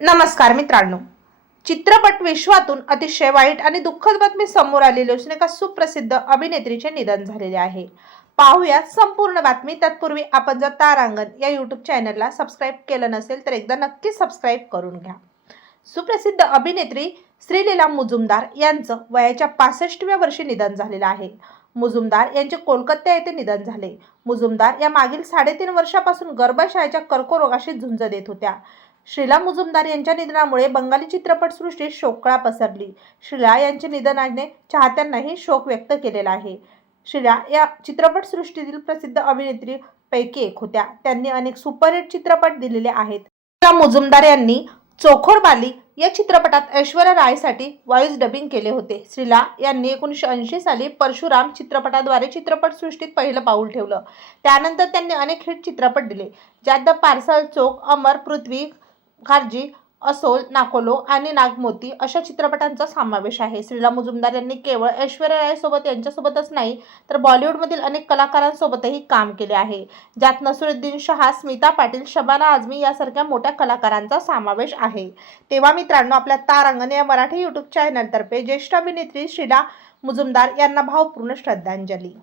नमस्कार मित्रांनो, चित्रपट विश्वातून अतिशय वाईट आणि दुःखद बातमी समोर आलेली असून एका सुप्रसिद्ध अभिनेत्रीचे निधन झालेले आहे। पाहूया संपूर्ण बातमी। तत्पूर्वी आपण जर तारांगण या यूट्यूब चॅनलला सबस्क्राईब केलं नसेल तर एकदा नक्की सबस्क्राईब करून घ्या। सुप्रसिद्ध अभिनेत्री श्रीलीला मुजुमदार यांचं वयाच्या 65व्या वर्षी निधन झालेलं आहे। मुजुमदार यांचे कोलकाता येथे निधन झाले। मुजुमदार या मागील 3.5 वर्षापासून गर्भाशयाच्या कर्करोगाशी झुंज देत होत्या। श्रीला मुजुमदार यांच्या निधनामुळे बंगाली चित्रपटसृष्टीत शोककळा पसरली। श्रीला यांच्या निधनाने चाहत्यांनाही शोक व्यक्त केलेला आहे। श्रीला या चित्रपटसृष्टीतील प्रसिद्ध अभिनेत्री पैकी एक होत्या। त्यांनी अनेक सुपरहिट चित्रपट दिलेले आहेत। श्रीला मुजुमदार यांनी चोखोर बाली या चित्रपटात ऐश्वर्या रायसाठी व्हॉइस डबिंग केले होते। श्रीला यांनी 1980 साली परशुराम चित्रपटाद्वारे चित्रपटसृष्टीत पहिलं पाऊल ठेवलं। त्यानंतर त्यांनी अनेक हिट चित्रपट दिले, ज्यात द पार्सल, चोक, अमर, पृथ्वी, खारजी, असोल, नाकोलो आणि नागमोती अशा चित्रपटांचा समावेश आहे। श्रीला मुजुमदार यांनी केवळ ऐश्वर्या राय सोबत यांच्यासोबतच नाही तर बॉलिवूडमधील अनेक कलाकारांसोबतही काम केले आहे, ज्यात नसीरुद्दीन शाह, स्मिता पाटील, शबाना आझमी यासारख्या मोठ्या कलाकारांचा समावेश आहे। तेव्हा मित्रांनो, आपल्या तारांगण या मराठी यूट्यूब चॅनलतर्फे ज्येष्ठ अभिनेत्री श्रीला मुजुमदार यांना भावपूर्ण श्रद्धांजली।